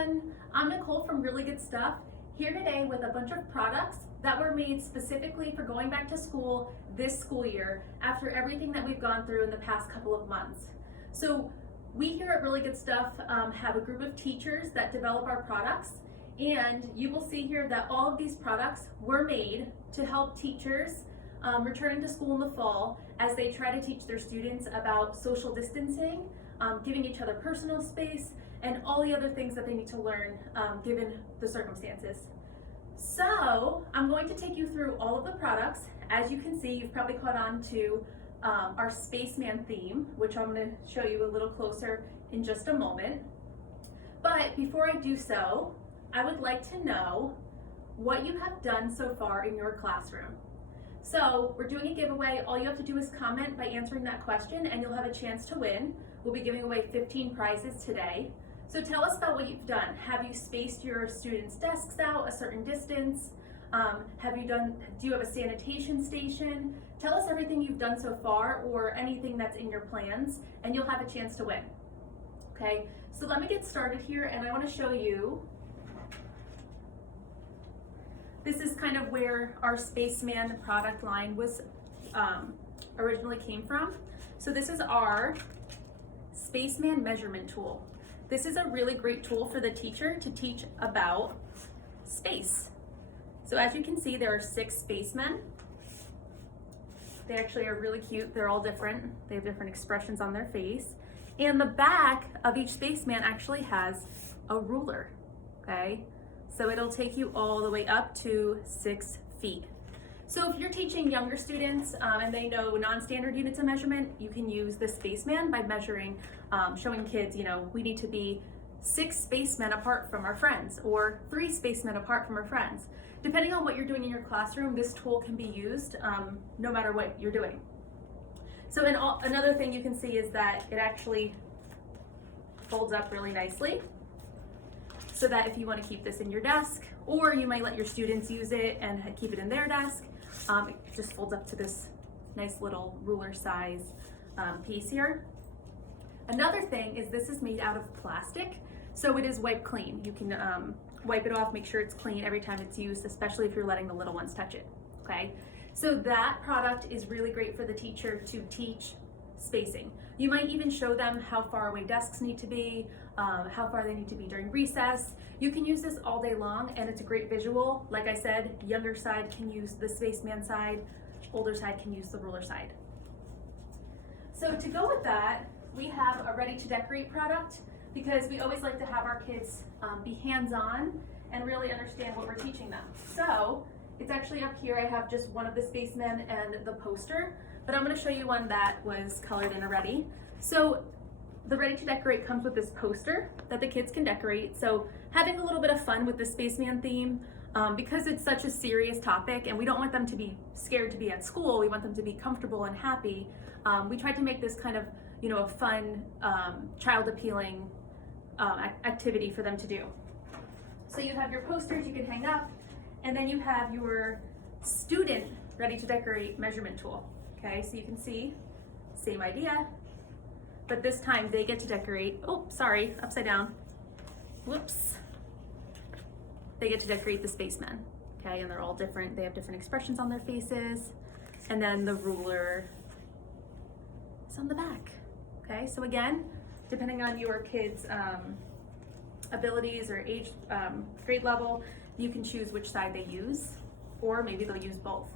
everyone, I'm Nicole from Really Good Stuff, here today with a bunch of products that were made specifically for going back to school this school year after everything that we've gone through in the past couple of months. So we here at Really Good Stuff have a group of teachers that develop our products, and you will see here that all of these products were made to help teachers returning to school in the fall as they try to teach their students about social distancing, giving each other personal space, and all the other things that they need to learn given the circumstances. So I'm going to take you through all of the products. As you can see, you've probably caught on to our spaceman theme, which I'm going to show you a little closer in just a moment. But before I do so, I would like to know what you have done so far in your classroom. So we're doing a giveaway. All you have to do is comment by answering that question and you'll have a chance to win. We'll be giving away 15 prizes today. So tell us about what you've done. Have you spaced your students' desks out a certain distance? Do you have a sanitation station? Tell us everything you've done so far or anything that's in your plans and you'll have a chance to win. Okay, so let me get started here and I want to show you. This is kind of where our Spaceman product line was originally came from. So this is our Spaceman measurement tool. This is a really great tool for the teacher to teach about space. So as you can see, there are 6 spacemen. They actually are really cute. They're all different. They have different expressions on their face. And the back of each spaceman actually has a ruler, okay? So it'll take you all the way up to 6 feet. So if you're teaching younger students and they know non-standard units of measurement, you can use the spaceman by measuring, showing kids, we need to be 6 spacemen apart from our friends or 3 spacemen apart from our friends. Depending on what you're doing in your classroom, this tool can be used no matter what you're doing. So another thing you can see is that it actually folds up really nicely, so that if you want to keep this in your desk, or you might let your students use it and keep it in their desk, it just folds up to this nice little ruler size piece here. Another thing is this is made out of plastic, so it is wipe clean. You can wipe it off, make sure it's clean every time it's used, especially if you're letting the little ones touch it, okay? So that product is really great for the teacher to teach spacing. You might even show them how far away desks need to be, how far they need to be during recess. You can use this all day long and it's a great visual. Like I said, younger side can use the spaceman side, older side can use the ruler side. So to go with that, we have a ready to decorate product because we always like to have our kids be hands-on and really understand what we're teaching them. So it's actually up here. I have just one of the spacemen and the poster, but I'm going to show you one that was colored in already. So the Ready to Decorate comes with this poster that the kids can decorate. So having a little bit of fun with the spaceman theme, because it's such a serious topic and we don't want them to be scared to be at school, we want them to be comfortable and happy. We tried to make this kind of, a fun, child appealing activity for them to do. So you have your posters you can hang up, and then you have your student Ready to Decorate measurement tool. Okay, so you can see, same idea, but this time they get to decorate, oh, sorry, upside down, whoops. They get to decorate the spacemen, okay, and they're all different. They have different expressions on their faces, and then the ruler is on the back, okay? So again, depending on your kids' abilities or age, grade level, you can choose which side they use, or maybe they'll use both,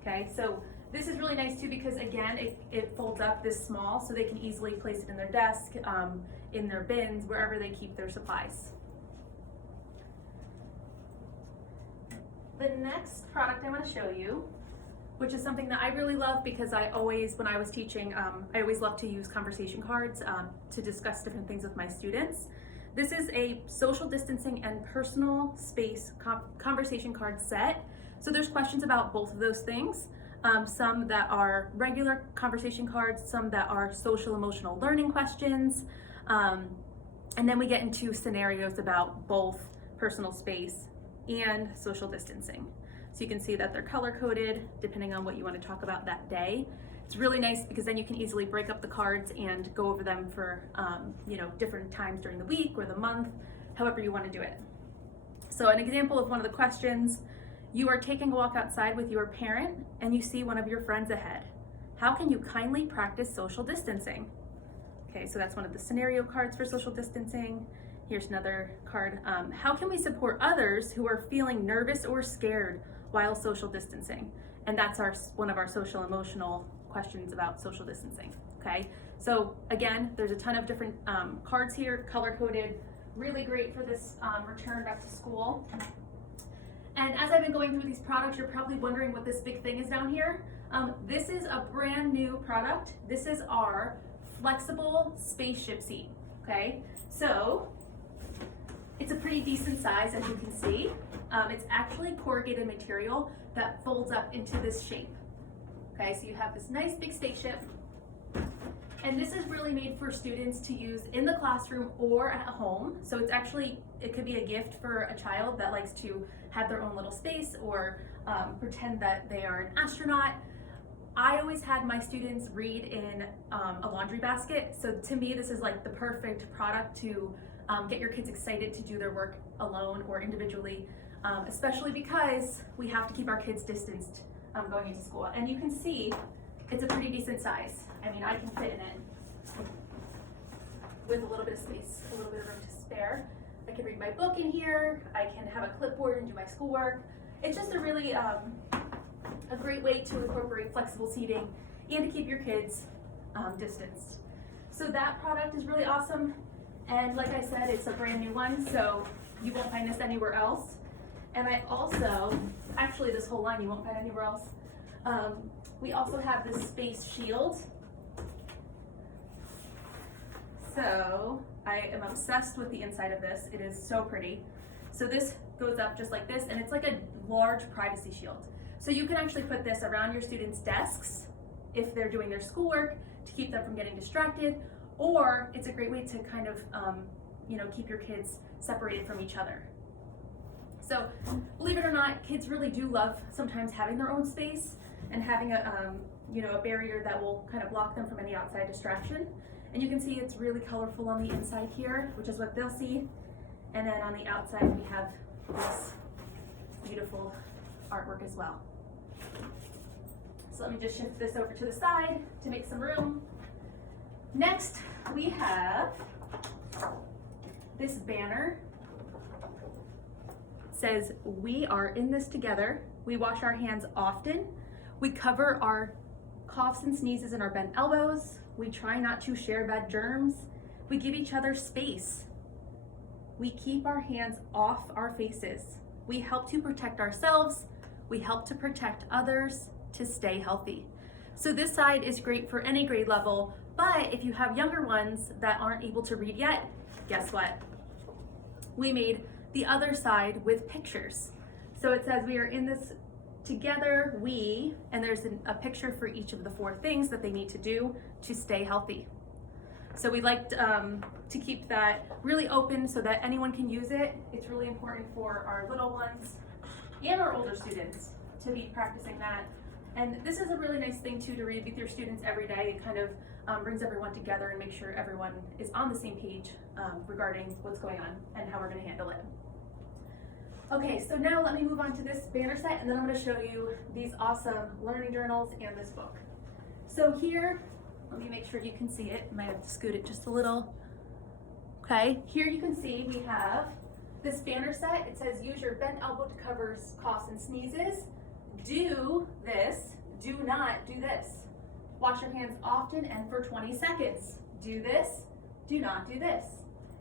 okay? So this is really nice too because again, it folds up this small so they can easily place it in their desk, in their bins, wherever they keep their supplies. The next product I want to show you, which is something that I really love because when I was teaching, I always loved to use conversation cards to discuss different things with my students. This is a social distancing and personal space conversation card set. So there's questions about both of those things. Some that are regular conversation cards, some that are social emotional learning questions. And then we get into scenarios about both personal space and social distancing. So you can see that they're color coded depending on what you want to talk about that day. It's really nice because then you can easily break up the cards and go over them for different times during the week or the month however you want to do it. So an example of one of the questions, you are taking a walk outside with your parent and you see one of your friends ahead. How can you kindly practice social distancing? Okay, so that's one of the scenario cards for social distancing. Here's another card. How can we support others who are feeling nervous or scared while social distancing? And that's one of our social emotional questions about social distancing, okay? So again, there's a ton of different cards here, color-coded, really great for this return back to school. And as I've been going through these products, you're probably wondering what this big thing is down here. This is a brand new product. This is our flexible spaceship seat, okay? So it's a pretty decent size, as you can see. It's actually corrugated material that folds up into this shape. Okay, so you have this nice big spaceship, and this is really made for students to use in the classroom or at home. So it could be a gift for a child that likes to have their own little space or pretend that they are an astronaut. I always had my students read in a laundry basket. So to me, this is like the perfect product to get your kids excited to do their work alone or individually, especially because we have to keep our kids distanced going into school. And you can see it's a pretty decent size. I mean, I can fit in it with a little bit of space, a little bit of room to spare. I can read my book in here. I can have a clipboard and do my schoolwork. It's just a really a great way to incorporate flexible seating and to keep your kids distanced. So that product is really awesome. And like I said, it's a brand new one, so you won't find this anywhere else. And I also, actually this whole line you won't find anywhere else. We also have this space shield. So I am obsessed with the inside of this. It is so pretty. So this goes up just like this, and it's like a large privacy shield. So you can actually put this around your students' desks if they're doing their schoolwork to keep them from getting distracted, or it's a great way to kind of keep your kids separated from each other. So believe it or not, kids really do love sometimes having their own space and having a barrier that will kind of block them from any outside distraction. And you can see it's really colorful on the inside here, which is what they'll see. And then on the outside, we have this beautiful artwork as well. So let me just shift this over to the side to make some room. Next, we have this banner. It says, "We are in this together. We wash our hands often. We cover our coughs and sneezes and our bent elbows. We try not to share bad germs. We give each other space. We keep our hands off our faces. We help to protect ourselves. We help to protect others to stay healthy." So this side is great for any grade level, but if you have younger ones that aren't able to read yet, guess what? We made the other side with pictures. So it says, "We are in this together, and there's a picture for each of the 4 things that they need to do to stay healthy. So we like to keep that really open so that anyone can use it. It's really important for our little ones and our older students to be practicing that. And this is a really nice thing too to read with your students every day. It kind of brings everyone together and makes sure everyone is on the same page regarding what's going on and how we're going to handle it. Okay, so now let me move on to this banner set, and then I'm going to show you these awesome learning journals and this book. So here, let me make sure you can see it. I might have to scoot it just a little. Okay, here you can see we have this banner set. It says, "Use your bent elbow to cover coughs and sneezes. Do this. Do not do this. Wash your hands often and for 20 seconds. Do this. Do not do this.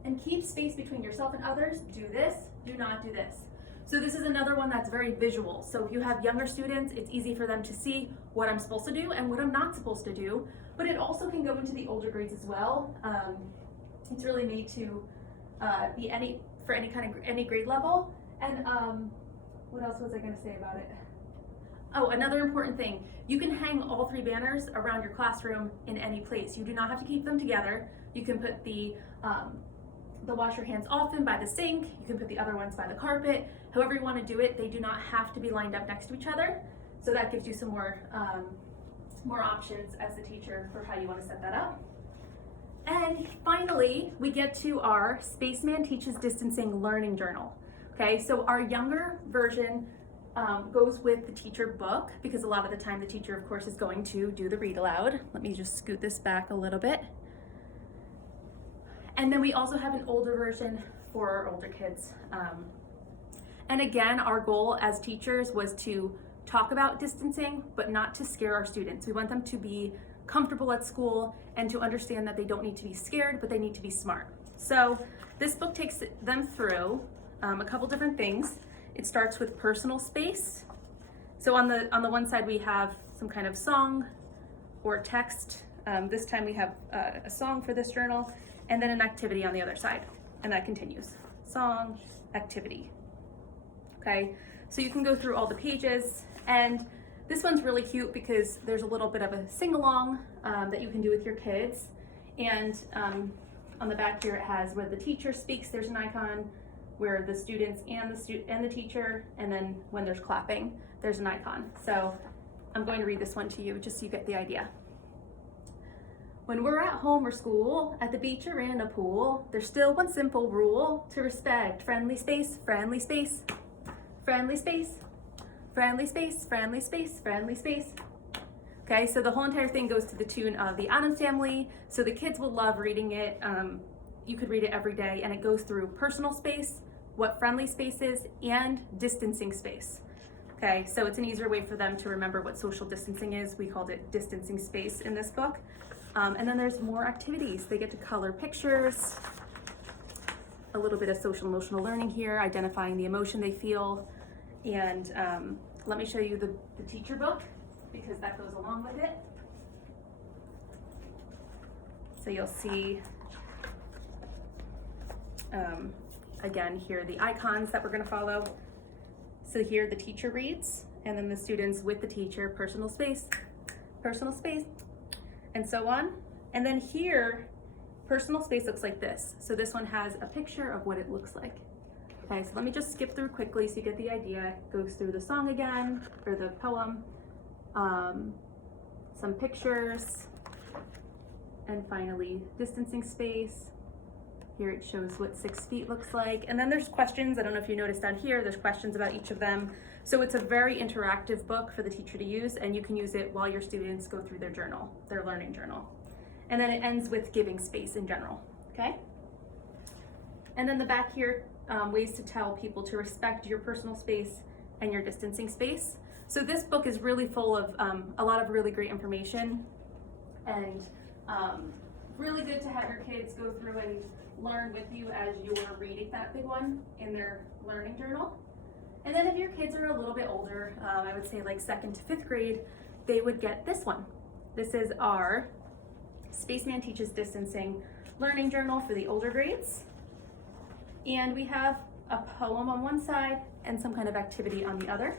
And keep space between yourself and others. Do this. Do not do this." So this is another one that's very visual. So if you have younger students, it's easy for them to see what I'm supposed to do and what I'm not supposed to do. But it also can go into the older grades as well. It's really made to be any grade level. And what else was I going to say about it? Oh, another important thing. You can hang all 3 banners around your classroom in any place. You do not have to keep them together. You can put the wash your hands often by the sink. You can put the other ones by the carpet. However you want to do it, they do not have to be lined up next to each other. So that gives you some more options as the teacher for how you want to set that up. And finally, we get to our Spaceman Teaches Distancing Learning Journal. Okay, so our younger version goes with the teacher book, because a lot of the time the teacher, of course, is going to do the read aloud. Let me just scoot this back a little bit. And then we also have an older version for our older kids. And again, our goal as teachers was to talk about distancing, but not to scare our students. We want them to be comfortable at school and to understand that they don't need to be scared, but they need to be smart. So this book takes them through a couple different things. It starts with personal space. So on the one side we have some kind of song or text. This time we have a song for this journal, and then an activity on the other side, and that continues. Song, activity. Okay, so you can go through all the pages, and this one's really cute because there's a little bit of a sing-along that you can do with your kids. And on the back here it has where the teacher speaks, there's an icon, where the students and the teacher, and then when there's clapping, there's an icon. So I'm going to read this one to you just so you get the idea. When we're at home or school, at the beach or in a pool, there's still one simple rule: to respect friendly space, friendly space, friendly space, friendly space, friendly space, friendly space. Okay, so the whole entire thing goes to the tune of the Addams Family, so the kids will love reading it. You could read it every day, and it goes through personal space, what friendly space is, and distancing space. Okay, so it's an easier way for them to remember what social distancing is. We called it distancing space in this book. And then there's more activities. They get to color pictures, a little bit of social emotional learning here, identifying the emotion they feel. And let me show you the teacher book, because that goes along with it. So you'll see, again, here are the icons that we're gonna follow. So here the teacher reads, and then the students with the teacher, personal space, and so on. And then here, personal space looks like this. So this one has a picture of what it looks like. Okay, so let me just skip through quickly so you get the idea. It goes through the song again, or the poem, some pictures, and finally distancing space. Here it shows what 6 feet looks like. And then there's questions. I don't know if you noticed down here, there's questions about each of them. So it's a very interactive book for the teacher to use, and you can use it while your students go through their journal, their learning journal. And then it ends with giving space in general, okay? And then the back here, ways to tell people to respect your personal space and your distancing space. So this book is really full of a lot of really great information, and really good to have your kids go through and learn with you as you're reading that big one in their learning journal. And then if your kids are a little bit older, I would say like 2nd to 5th grade, they would get this one. This is our Spaceman Teaches Distancing Learning Journal for the older grades. And we have a poem on one side and some kind of activity on the other.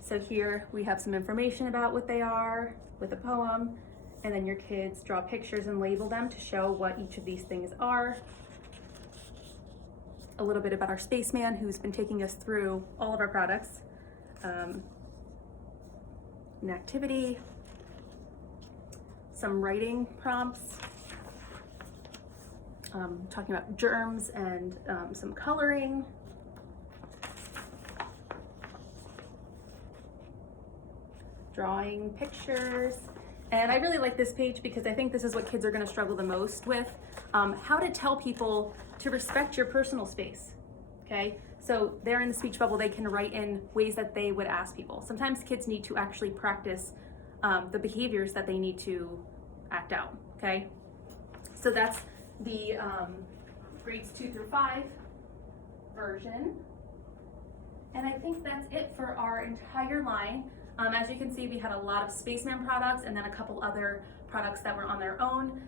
So here we have some information about what they are with a poem, and then your kids draw pictures and label them to show what each of these things are. A little bit about our spaceman, who's been taking us through all of our products. An activity, some writing prompts, talking about germs, and some coloring. Drawing pictures. And I really like this page because I think this is what kids are going to struggle the most with. How to tell people to respect your personal space, okay? So there in the speech bubble, they can write in ways that they would ask people. Sometimes kids need to actually practice the behaviors that they need to act out, okay? So that's the grades 2 through 5 version. And I think that's it for our entire line. As you can see, we had a lot of Spaceman products and then a couple other products that were on their own.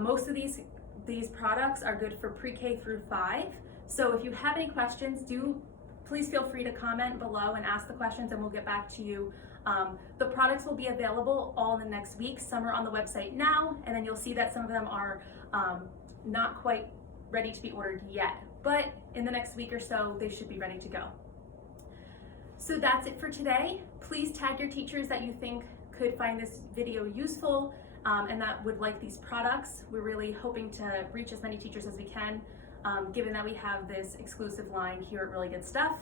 Most of these products are good for pre-K through 5. So if you have any questions, please feel free to comment below and ask the questions, and we'll get back to you. The products will be available all in the next week. Some are on the website now, and then you'll see that some of them are not quite ready to be ordered yet. But in the next week or so, they should be ready to go. So that's it for today. Please tag your teachers that you think could find this video useful. and that would like these products. We're really hoping to reach as many teachers as we can, given that we have this exclusive line here at Really Good Stuff.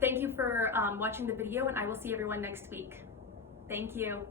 Thank you for watching the video, and I will see everyone next week. Thank you.